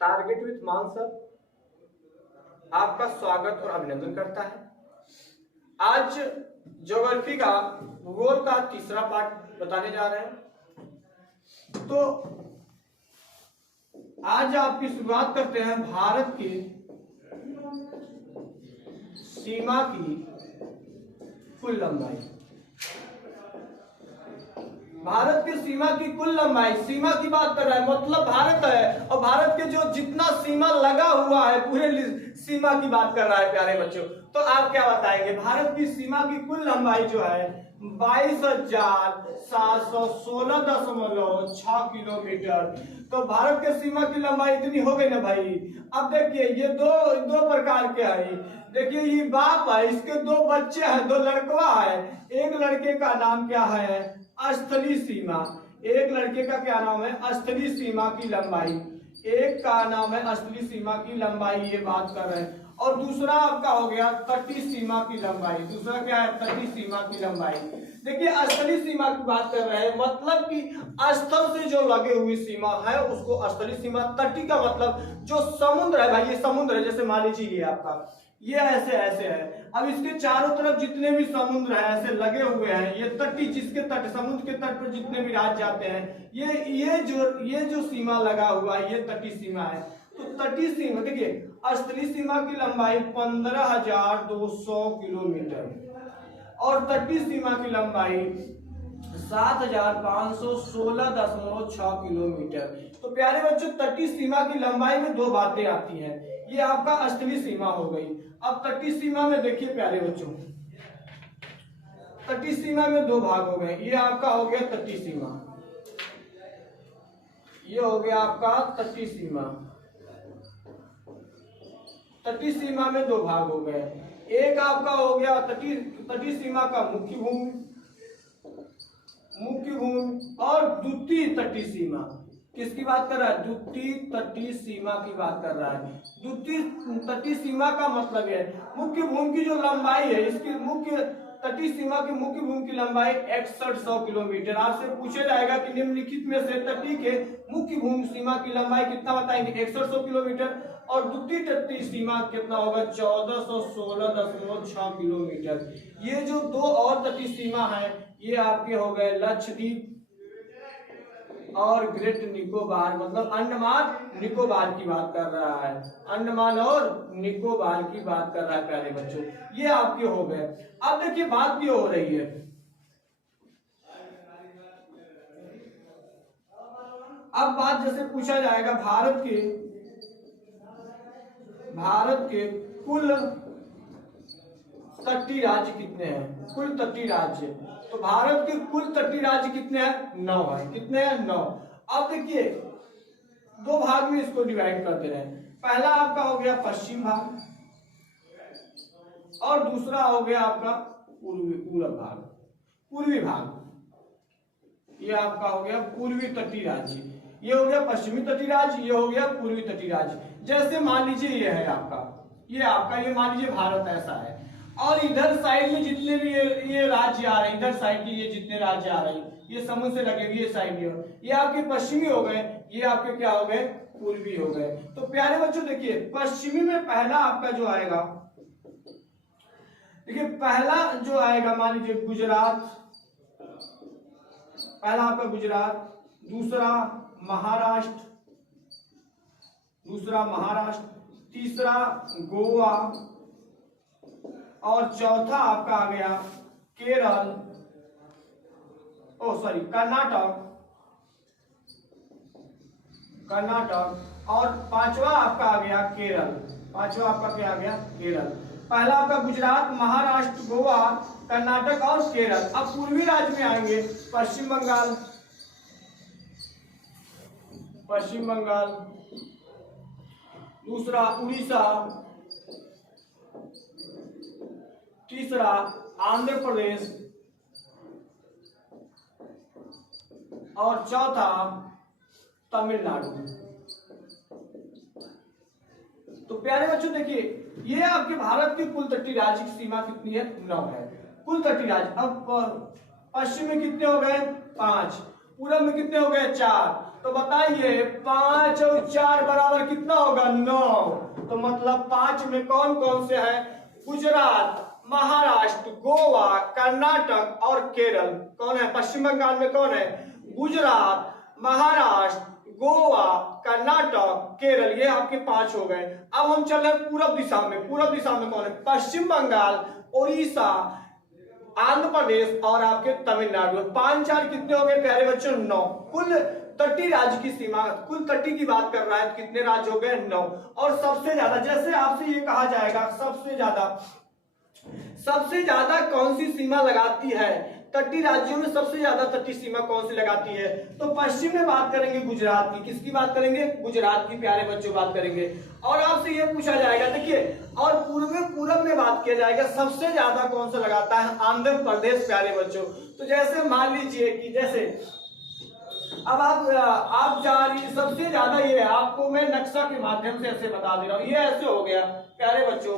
Target with मान sir आपका स्वागत और अभिनंदन करता है। आज ज्योग्राफी का भूगोल का तीसरा पार्ट बताने जा रहे हैं। तो आज आपकी शुरुआत करते हैं भारत की सीमा की कुल लंबाई। भारत की सीमा की कुल लंबाई, सीमा की बात कर रहा है, मतलब भारत है और भारत के जो जितना सीमा लगा हुआ है पूरे सीमा की बात कर रहा है प्यारे बच्चों। तो आप क्या बताएंगे? भारत की सीमा की कुल लंबाई जो है 22,716.6 किलोमीटर। तो भारत के सीमा की लंबाई इतनी हो गई ना भाई। अब देखिए ये दो प्रकार के हैं। देखिए ये बाप है, इसके दो बच्चे हैं, दो लड़कवा है। एक लड़के का नाम क्या है? स्थलीय सीमा। एक लड़के का क्या नाम है? स्थलीय सीमा की लंबाई। एक का नाम है स्थलीय सीमा की लंबाई, ये बात कर रहे हैं। और दूसरा आपका हो गया तटीय सीमा की लंबाई। दूसरा क्या है? तटीय सीमा की लंबाई। देखिए स्थलीय सीमा की बात कर रहे हैं, मतलब कि स्थल से जो लगे हुई सीमा है उसको स्थलीय सीमा। तटीय का मतलब जो समुद्र है भाई, ये समुद्र है, जैसे मान लीजिए ये आपका ये ऐसे ऐसे है। अब इसके चारों तरफ जितने भी समुद्र है ऐसे लगे हुए हैं, ये तटीय, जिसके तट समुद्र के तट पर जितने भी राज्य जाते हैं, ये जो सीमा लगा हुआ है ये तटीय सीमा है। तो तटीय सीमा देखिए, स्थलीय सीमा की लंबाई 15,200 किलोमीटर और तटीय सीमा की लंबाई 7,516.6 किलोमीटर। तो प्यारे बच्चों, तटीय सीमा की लंबाई में दो बातें आती हैं। ये आपका स्थलीय सीमा हो गई। अब तटीय सीमा में देखिए प्यारे बच्चों, तटीय सीमा में दो भाग हो गए। ये आपका हो गया तटीय सीमा, ये हो गया आपका तटीय सीमा। तटीय सीमा में दो भाग हो गए। एक आपका हो गया तटीय सीमा का मुख्य भूमि और द्वितीय तटीय सीमा। किसकी बात कर रहा है? द्वितीय तटीय सीमा की बात कर रहा है। द्वितीय तटीय सीमा का मतलब है मुख्य भूमि की जो लंबाई है, इसकी मुख्य तटीय सीमा की मुख्य भूमि की लंबाई 6100 किलोमीटर। आपसे पूछा जाएगा कि निम्नलिखित में से तटीय के मुख्य भूमि सीमा की लंबाई कितना बताएंगे? 6100 किलोमीटर। और द्वितीय तटीय सीमा कितना होगा? 1416.6 किलोमीटर। ये जो दो और तटीय सीमा है ये आपके हो गए लक्षद्वीप और ग्रेट निकोबार, मतलब अंडमान निकोबार की बात कर रहा है। अंडमान और निकोबार की बात कर रहा है प्यारे बच्चों, ये आपके हो गए। अब देखिए बात ये हो रही है, अब बात जैसे पूछा जाएगा भारत के कुल तटीय राज्य कितने हैं? कुल तटीय राज्य, तो भारत के कुल तटीय राज्य कितने हैं? 9 है। कितने हैं? 9। अब देखिए दो भाग में इसको डिवाइड कर दे रहे हैं। पहला आपका हो गया पश्चिम भाग और दूसरा हो गया आपका पूर्वी भाग। ये आपका हो गया पूर्वी तटीय राज्य, ये हो गया पश्चिमी तटीय राज्य, ये हो गया पूर्वी तटीय राज्य। जैसे मान लीजिए ये है आपका, ये मान लीजिए भारत ऐसा है और इधर साइड में जितने भी ये राज्य आ रहे हैं, इधर साइड के ये जितने राज्य आ रहे हैं ये समुद्र से लगे हुए साइड ये आपके पश्चिमी हो गए, ये आपके क्या हो गए? पूर्वी हो गए। तो प्यारे बच्चों देखिए पश्चिमी में पहला आपका जो आएगा, देखिए पहला जो आएगा मान लीजिए गुजरात, पहला आपका गुजरात, दूसरा महाराष्ट्र, तीसरा गोवा और चौथा आपका आ गया केरल, कर्नाटक और पांचवा आपका आ गया केरल। पांचवा आपका क्या आ गया? केरल। पहला आपका गुजरात, महाराष्ट्र, गोवा, कर्नाटक और केरल। अब पूर्वी राज्य में आएंगे पश्चिम बंगाल, दूसरा उड़ीसा, तीसरा आंध्र प्रदेश और चौथा तमिलनाडु। तो प्यारे बच्चों देखिए ये आपके भारत के कुल तटीय राज्य की सीमा कितनी है? 9 है कुल तटीय राज्य। अब पश्चिम में कितने हो गए? 5। पूरब में कितने हो गए 4। तो बताइए 5 और 4 बराबर कितना होगा 9। तो मतलब 5 में कौन कौन से हैं? गुजरात, महाराष्ट्र, गोवा, कर्नाटक और केरल। कौन है? पश्चिम बंगाल में कौन है? गुजरात, महाराष्ट्र, गोवा, कर्नाटक, केरल, ये आपके 5 हो गए। अब हम चल रहे हैं पूरब दिशा में। पूरब दिशा में कौन है? पश्चिम बंगाल, उड़ीसा, आंध्र प्रदेश और आपके तमिलनाडु। 5 4 कितने हो गए प्यारे बच्चों? 9। कुल तटीय राज्य की सीमा, कुल तटीय की बात कर रहा है, कितने राज्य हो गए? 9। और सबसे ज्यादा, जैसे आपसे ये कहा जाएगा सबसे ज्यादा कौन सी सीमा लगाती है तटीय राज्यों में? सबसे ज्यादा तटीय सीमा कौन सी लगाती है? तो पश्चिम में बात करेंगे गुजरात की। किसकी बात करेंगे? गुजरात की प्यारे बच्चों बात करेंगे। और आपसे ये पूछा जाएगा, देखिए, और पूरब में बात किया जाएगा सबसे ज्यादा कौन सा लगाता है? आंध्र प्रदेश प्यारे बच्चों। तो जैसे मान लीजिए कि जैसे अब आप जा रही सबसे ज्यादा, ये आपको मैं नक्शा के माध्यम से ऐसे बता दे रहा हूं, ये ऐसे हो गया प्यारे बच्चों।